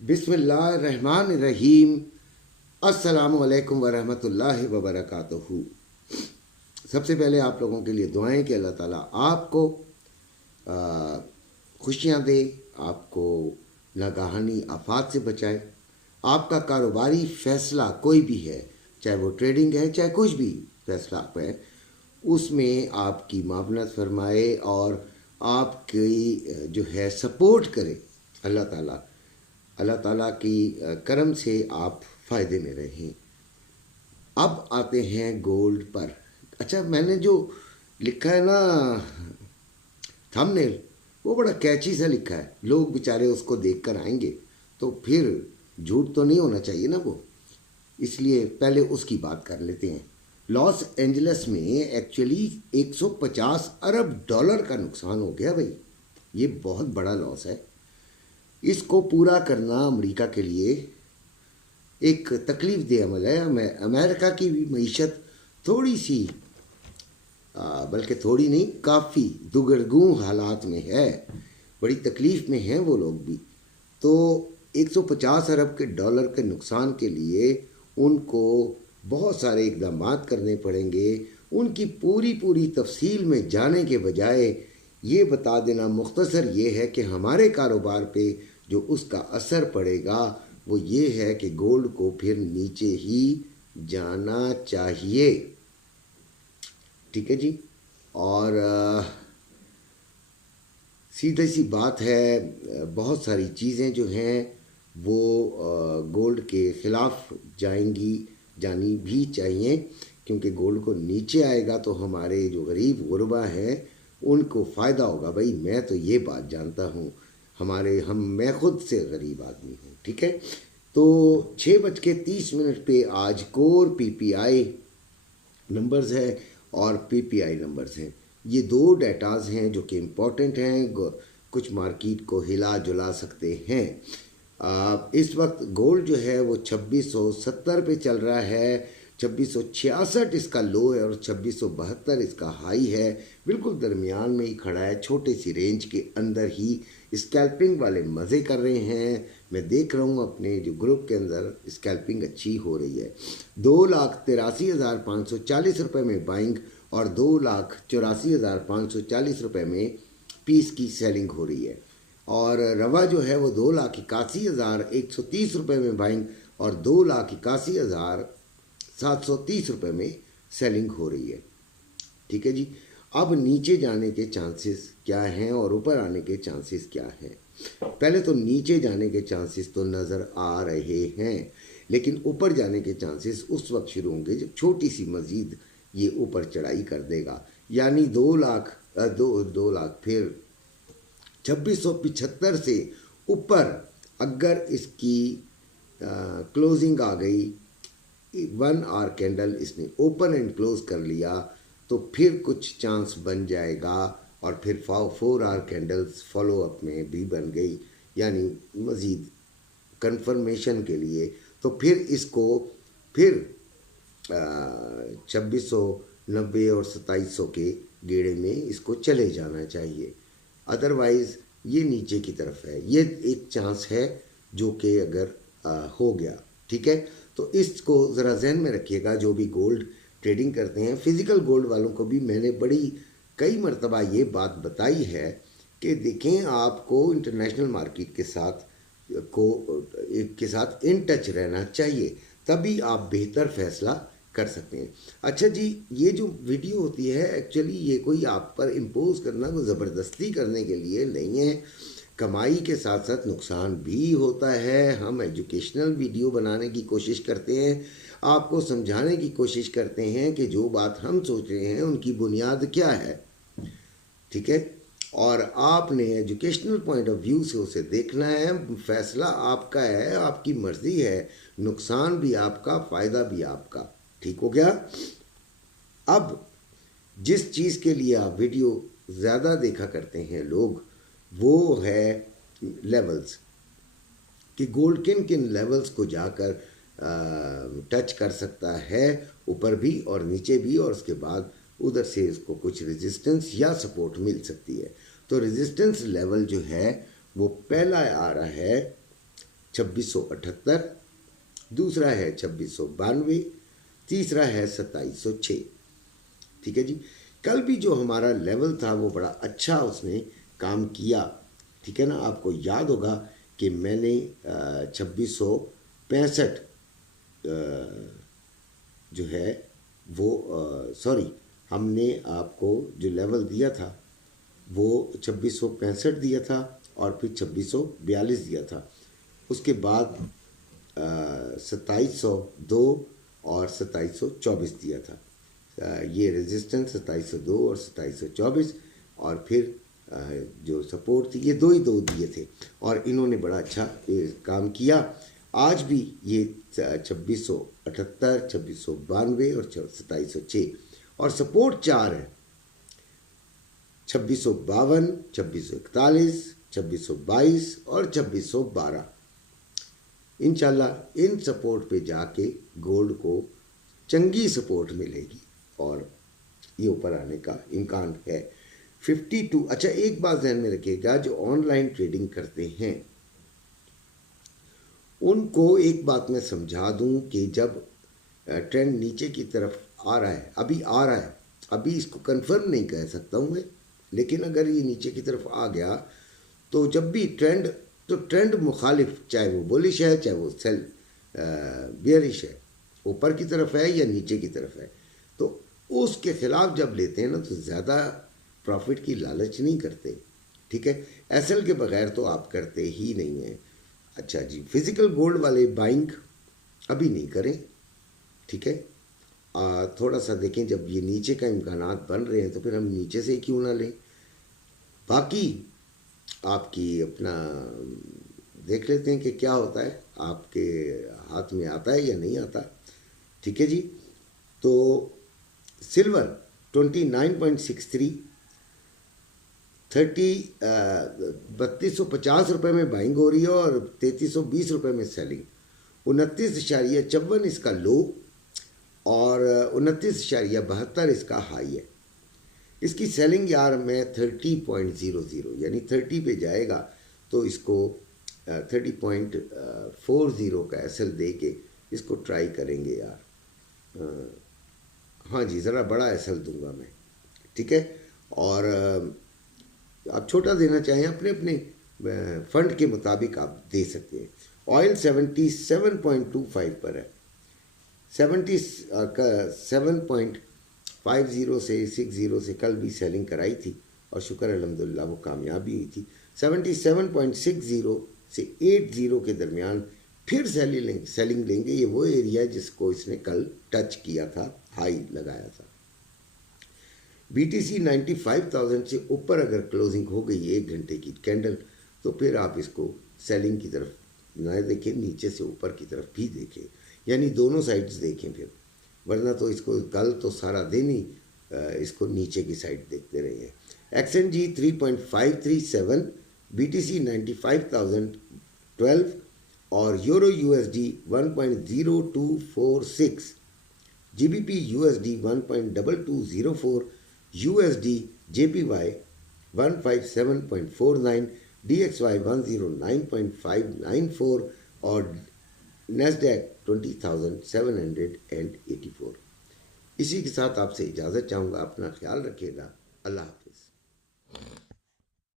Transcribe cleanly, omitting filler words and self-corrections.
बिस्मिल्लाहिर्रहमानिर्रहीम। अस्सलामुअलैकुम वरहमतुल्लाहि वबरकातुहू। सबसे पहले आप लोगों के लिए दुआएं कि अल्लाह ताला आपको खुशियाँ दे, आपको नागाहानी आफात से बचाए। आपका कारोबारी फ़ैसला कोई भी है, चाहे वो ट्रेडिंग है चाहे कुछ भी फ़ैसला आप है, उसमें आपकी मावनत फरमाए और आपकी जो है सपोर्ट करे अल्लाह ताला। अल्लाह ताला की करम से आप फ़ायदे में रहें। अब आते हैं गोल्ड पर। अच्छा, मैंने जो लिखा है ना थंबनेल, वो बड़ा कैची सा लिखा है। लोग बेचारे उसको देख कर आएंगे तो फिर झूठ तो नहीं होना चाहिए ना वो, इसलिए पहले उसकी बात कर लेते हैं। लॉस एंजल्स में एक्चुअली 150 अरब डॉलर का नुकसान हो गया भाई। ये बहुत बड़ा लॉस है। इसको पूरा करना अमेरिका के लिए एक तकलीफ दे अमल है। अमेरिका की भी मईशत थोड़ी सी बल्कि थोड़ी नहीं, काफ़ी दुगरगू हालात में है, बड़ी तकलीफ़ में हैं वो लोग भी। तो 150 अरब के डॉलर के नुकसान के लिए उनको बहुत सारे इकदाम करने पड़ेंगे। उनकी पूरी पूरी तफसील में जाने के बजाय ये बता देना मुख्तसर ये है कि हमारे कारोबार पे जो उसका असर पड़ेगा वो ये है कि गोल्ड को फिर नीचे ही जाना चाहिए। ठीक है जी। और सीधी सी बात है, बहुत सारी चीज़ें जो हैं वो गोल्ड के ख़िलाफ़ जानी भी चाहिए, क्योंकि गोल्ड को नीचे आएगा तो हमारे जो गरीब गुरबा हैं उनको फ़ायदा होगा। भाई मैं तो ये बात जानता हूँ, मैं खुद से गरीब आदमी हूँ। ठीक है। तो 6:30 पे आज कोर पीपीआई नंबर्स है और पीपीआई नंबर्स हैं। ये दो डेटाज हैं जो कि इम्पोर्टेंट हैं, कुछ मार्केट को हिला जुला सकते हैं। इस वक्त गोल्ड जो है वो 2670 पे चल रहा है। 2666 इसका लो है और 2672 इसका हाई है। बिल्कुल दरमियान में ही खड़ा है, छोटे सी रेंज के अंदर ही। स्कैल्पिंग वाले मज़े कर रहे हैं। मैं देख रहा हूँ अपने जो ग्रुप के अंदर स्कैल्पिंग अच्छी हो रही है। 2,83,540 रुपये में बाइंग और 2,84,540 रुपये में पीस की सेलिंग हो रही है। और रवा जो है वो 2,81,130 रुपये में बाइंग और 2,81,730 रुपये में सेलिंग हो रही है। ठीक है जी। अब नीचे जाने के चांसेस क्या हैं और ऊपर आने के चांसेस क्या हैं? पहले तो नीचे जाने के चांसेस तो नज़र आ रहे हैं, लेकिन ऊपर जाने के चांसेस उस वक्त शुरू होंगे जब छोटी सी मज़ीद ये ऊपर चढ़ाई कर देगा। यानी 2 लाख फिर 2675 से ऊपर अगर इसकी क्लोजिंग आ गई, 1 आवर कैंडल इसने ओपन एंड क्लोज कर लिया तो फिर कुछ चांस बन जाएगा। और फिर 4 आवर कैंडल्स फॉलो अप में भी बन गई, यानी मज़ीद कंफर्मेशन के लिए। तो फिर इसको फिर 2690 और 2700 के गेड़े में इसको चले जाना चाहिए। अदरवाइज़ ये नीचे की तरफ है। ये एक चांस है जो कि अगर हो गया, ठीक है, तो इसको ज़रा जहन में रखिएगा। जो भी गोल्ड ट्रेडिंग करते हैं, फ़िज़िकल गोल्ड वालों को भी मैंने कई मरतबा ये बात बताई है कि देखें, आपको इंटरनेशनल मार्केट के साथ इन टच रहना चाहिए, तभी आप बेहतर फ़ैसला कर सकते हैं। अच्छा जी, ये जो वीडियो होती है एक्चुअली ये कोई आप पर इम्पोज करना, कोई ज़बरदस्ती करने के लिए नहीं है। कमाई के साथ साथ नुकसान भी होता है। हम एजुकेशनल वीडियो बनाने की कोशिश करते हैं, आपको समझाने की कोशिश करते हैं कि जो बात हम सोच रहे हैं उनकी बुनियाद क्या है। ठीक है। और आपने एजुकेशनल पॉइंट ऑफ व्यू से उसे देखना है। फैसला आपका है, आपकी मर्ज़ी है, नुकसान भी आपका, फ़ायदा भी आपका। ठीक हो गया। अब जिस चीज़ के लिए आप वीडियो ज़्यादा देखा करते हैं लोग, वो है लेवल्स, कि गोल्ड किन किन लेवल्स को जाकर टच कर सकता है, ऊपर भी और नीचे भी, और उसके बाद उधर से इसको कुछ रेजिस्टेंस या सपोर्ट मिल सकती है। तो रेजिस्टेंस लेवल जो है वो पहला आ रहा है 2678, दूसरा है 2692, तीसरा है 2706। ठीक है जी। कल भी जो हमारा लेवल था वो बड़ा अच्छा उसने काम किया। ठीक है ना, आपको याद होगा कि मैंने 2665 जो है वो सॉरी, हमने आपको जो लेवल दिया था वो 2665 दिया था और फिर 2642 दिया था। उसके बाद 2702 और 2724 दिया था। ये रेजिस्टेंस 2702 और 2724, और फिर जो सपोर्ट थी ये दो दिए थे, और इन्होंने बड़ा अच्छा काम किया। आज भी ये 2678, 2692 और 2706, और सपोर्ट 4 है, 2652, 2641, 2622 और 2612। इंशाल्लाह इन सपोर्ट पे जाके गोल्ड को चंगी सपोर्ट मिलेगी और ये ऊपर आने का इम्कान है। 52। अच्छा, एक बात ध्यान में रखिएगा, जो ऑनलाइन ट्रेडिंग करते हैं उनको एक बात मैं समझा दूं कि जब ट्रेंड नीचे की तरफ आ रहा है, अभी आ रहा है, अभी इसको कंफर्म नहीं कह सकता हूं मैं, लेकिन अगर ये नीचे की तरफ आ गया तो जब भी ट्रेंड मुखालिफ, चाहे वो बुलिश है चाहे वो सेल बियरिश है, ऊपर की तरफ है या नीचे की तरफ है, तो उसके खिलाफ जब लेते हैं ना तो ज़्यादा प्रॉफिट की लालच नहीं करते। ठीक है, एसएल के बगैर तो आप करते ही नहीं हैं। अच्छा जी, फिजिकल गोल्ड वाले बाइंग अभी नहीं करें। ठीक है, थोड़ा सा देखें, जब ये नीचे का इम्कानात बन रहे हैं तो फिर हम नीचे से क्यों ना लें। बाकी आपकी अपना देख लेते हैं कि क्या होता है, आपके हाथ में आता है या नहीं आता। ठीक है जी। तो सिल्वर 29.63, 3250 रुपये में बाइंग हो रही है और 3320 रुपये में सेलिंग। 29.54 इसका लो और 29.72 इसका हाई है। इसकी सेलिंग यार मैं 30.00 यानी 30 पे जाएगा तो इसको 30.40 का एसएल दे के इसको ट्राई करेंगे यार। हाँ जी, ज़रा बड़ा एसएल दूंगा मैं। ठीक है, और आप छोटा देना चाहें अपने अपने फंड के मुताबिक आप दे सकते हैं। ऑयल 77.25 पर है, 77.50 से 60 से कल भी सेलिंग कराई थी और शुक्र अल्हम्दुलिल्लाह वो कामयाबी हुई थी। 77.60 से 80 के दरमियान फिर सेलिंग लेंगे। ये वो एरिया है जिसको इसने कल टच किया था, हाई लगाया था। BTC 95,000 से ऊपर अगर क्लोजिंग हो गई 1 घंटे की कैंडल तो फिर आप इसको सेलिंग की तरफ ना देखें, नीचे से ऊपर की तरफ भी देखें, यानी दोनों साइड्स देखें फिर, वरना तो इसको कल तो सारा दिन ही इसको नीचे की साइड देखते रहे हैं। XNG 3.537, BTC 95,012 और euro USD 1.0246, GBP USD 1.2204, USD JPY 157.49, DXY 109.594 और NASDAQ 20,784। इसी के साथ आपसे इजाज़त चाहूँगा। अपना ख्याल रखिएगा। अल्लाह हाफिज़।